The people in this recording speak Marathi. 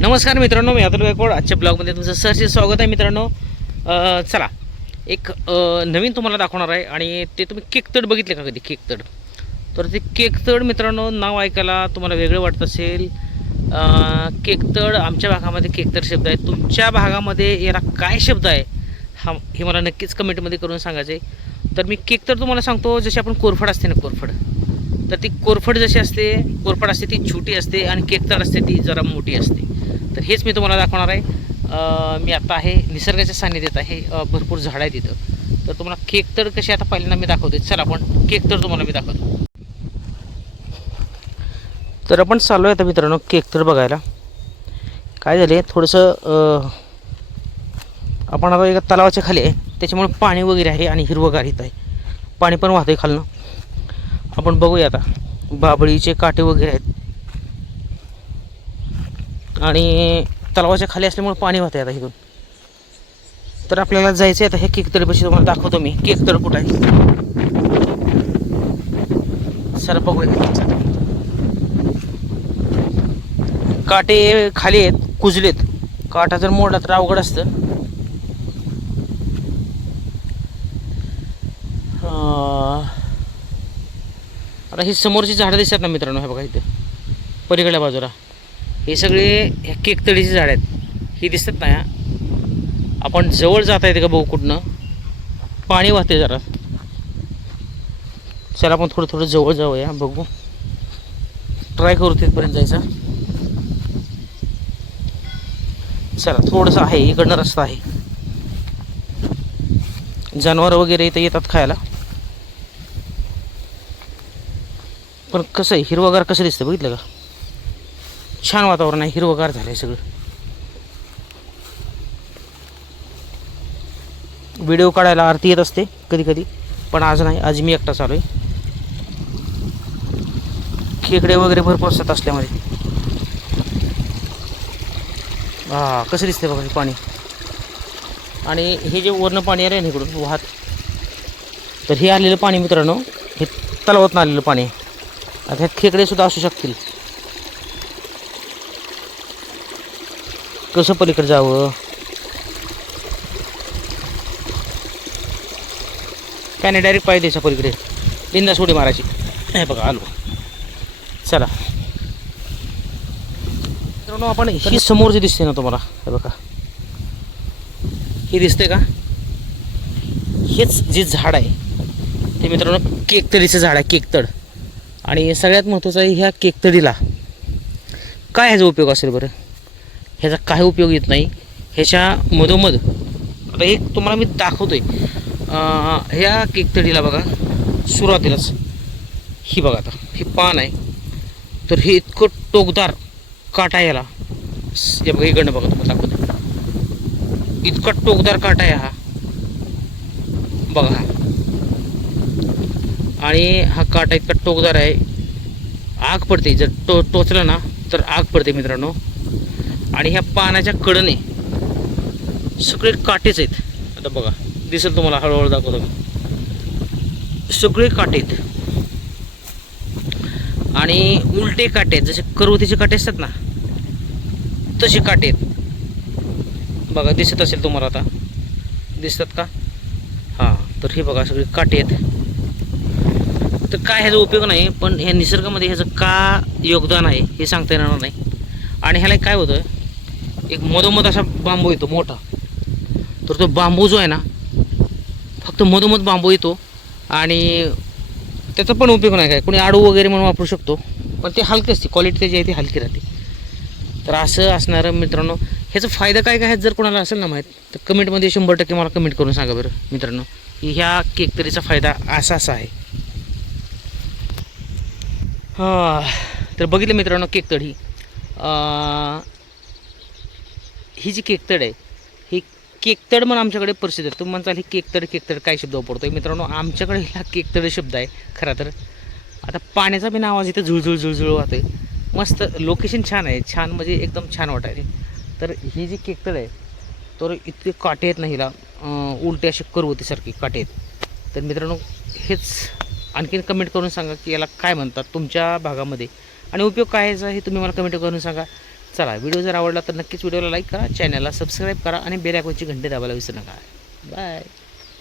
नमस्कार मित्रांनो मी अतुल गायकवाड. आजच्या ब्लॉगमध्ये तुमचं सहर्ष स्वागत आहे मित्रांनो. चला एक नवीन तुम्हाला दाखवणार आहे आणि ते तुम्ही केकतड बघितले का कधी? केकतड तर ते केकतड मित्रांनो नाव ऐकायला तुम्हाला वेगळं वाटत असेल. केकतड आमच्या भागामध्ये केकतड शब्द आहे. तुमच्या भागामध्ये याला काय शब्द आहे हा हे मला नक्कीच कमेंटमध्ये करून सांगायचे तर मी केक तर तुम्हाला सांगतो जशी आपण कोरफड असते ना कोरफड तर ती कोरफड जशी असते कोरफड असते ती छोटी असते आणि केकतड असते ती जरा मोठी असते. तर हेच मी तुम्हाला दाखवणार आहे. मी आता आहे निसर्गाच्या सान्निध्यात आहे. भरपूर झाडं आहे तिथं तर तुम्हाला केक तर कसे आता पहिल्यांदा मी दाखवते चला आपण केकतड तुम्हाला मी दाखवतो. तर आपण चाललो आहे आता मित्रांनो केक तर बघायला. काय झाले थोडंसं आपण आता एका तलावाच्या खाली आहे. त्याच्यामुळे पाणी वगैरे आहे आणि हिरवंगार इथं आहे. पाणी पण वाहतंय खालनं. आपण बघूया आता. बाबळीचे काटे वगैरे आहेत. आणि तलावाच्या खाली असल्यामुळे पाणी होतं आता इथून. तर आपल्याला जायचं आहे आता हे केकतडीपाशी तुम्हाला दाखवतो मी. केक तळ कुठं आहे? सर बघूया काटे खाली आहेत कुजलेत. काटा जर मोडला तर अवघड असतं. आता ही समोरची झाडं दिसतात ना मित्रांनो हे बघा इथे. पलीकडल्या बाजूला. हे सगळे ह्या केकतळीची झाडं आहेत. ही दिसतात ना ह्या. आपण जवळ जाता येते का भाऊ कुठनं? पाणी वाहते जरा. चला आपण थोडं थोडं जवळ जाऊया बघू. ट्राय करू तिथपर्यंत जायचा. चला थोडंसं आहे इकडनं रस्ता आहे. जनावर वगैरे इथं येतात खायला. पण कसं आहे हिरवगार कसं दिसतं बघितलं का? छान वातावरण आहे हिरवगार झालं आहे सगळं. व्हिडिओ काढायला आरती येत असते कधी कधी पण आज नाही आज मी एकटा चालू आहे. खेकडे वगैरे भरपूर असतात असल्यामध्ये. हा कसं दिसते बघा हे पाणी. आणि हे जे वरनं पाणी आलं आहे ना इकडून वाहत तर हे आलेलं पाणी मित्रांनो हे तलावातून आलेलं पाणी आहे. आता ह्यात खेकडेसुद्धा असू शकतील. कसं पलीकडे जावं? काय नाही डायरेक्ट पाय द्यायचा पलीकडे. बिंदा सोडी मारायची. हे बघा आलो. चला. मित्रांनो आपण ही समोर जे दिसते ना तुम्हाला हे बघा. हे दिसते का? हेच जे झाड आहे ते मित्रांनो केकतडीचं झाड आहे केकतड. आणि सगळ्यात महत्त्वाचं आहे ह्या केकतडीला काय ह्याचा उपयोग असेल बरं? ह्याचा काही उपयोग येत नाही. ह्याच्या मधोमध. आता एक तुम्हाला मी दाखवतो आहे ह्या केकतडीला बघा सुरुवातीलाच. ही बघा आता हे पान आहे. तर हे इतकं टोकदार काटा आहे याला. स- हे बघा इकडनं बघा तुम्हाला दाखवतो इतका टोकदार काटा आहे हा. बघा हा. आणि हा काटा इतका टोकदार आहे. आग पडते. जर टो टोचलं ना तर आग पडते मित्रांनो. आणि ह्या पाण्याच्या कडने सगळे काटेच आहेत. आता बघा दिसेल तुम्हाला हळूहळू दाखवतो मी. सगळे काटे आहेत. आणि उलटे काटे आहेत जसे करवतीचे काटे असतात ना तसे काटे आहेत. बघा दिसत असेल तुम्हाला आता. दिसतात का? हां तर हे बघा सगळे काटे आहेत. तर काय ह्याचा उपयोग नाही पण ह्या निसर्गामध्ये ह्याचं का योगदान आहे हे सांगता येणार नाही. आणि ह्याला काय होतं एक मधोमध असा बांबू येतो मोठा. तर तो बांबू जो आहे ना फक्त मधोमध बांबू येतो आणि त्याचा पण उपयोग नाही काय. कोणी आडू वगैरे म्हणून वापरू शकतो पण ते हलकी असते. क्वालिटी त्याची आहे ती हलकी राहते. तर असं असणारं मित्रांनो ह्याचा फायदा काय काय आहे जर कोणाला असेल ना माहीत तर कमेंटमध्ये शंभर टक्के मला कमेंट करून सांगा बरं मित्रांनो. की ह्या केकतरीचा फायदा असा असा आहे. हां तर बघितलं मित्रांनो केकतड ही जी केकतड आहे ही केकतड म्हणून आमच्याकडे प्रसिद्ध आहे. तुम्ही म्हणताल ही केकतड केकतड काय शब्द वापरतो आहे मित्रांनो आमच्याकडे हा केकतड शब्द आहे खरा तर. आता पाण्याचा बी आवाज इथं झुळझुळ झुळझुळ आहे मस्त लोकेशन छान आहे. छान म्हणजे एकदम छान वाटायचे तर ही जी केकतड आहे तर इतके काटे आहेत ना हिला. उलटे असे करवतीसारखी काटे आहेत. तर मित्रांनो हेच आणखीन कमेंट करून सांगा की याला काय म्हणतात तुमच्या भागामध्ये. आणि उपयोग काय याचा हे तुम्ही मला कमेंट करून सांगा. चला व्हिडिओ जर आवडला तर नक्कीच व्हिडिओला लाईक करा चॅनलला सबस्क्राईब करा आणि बेल आयकॉनची घंटी दाबायला विसरू नका. बाय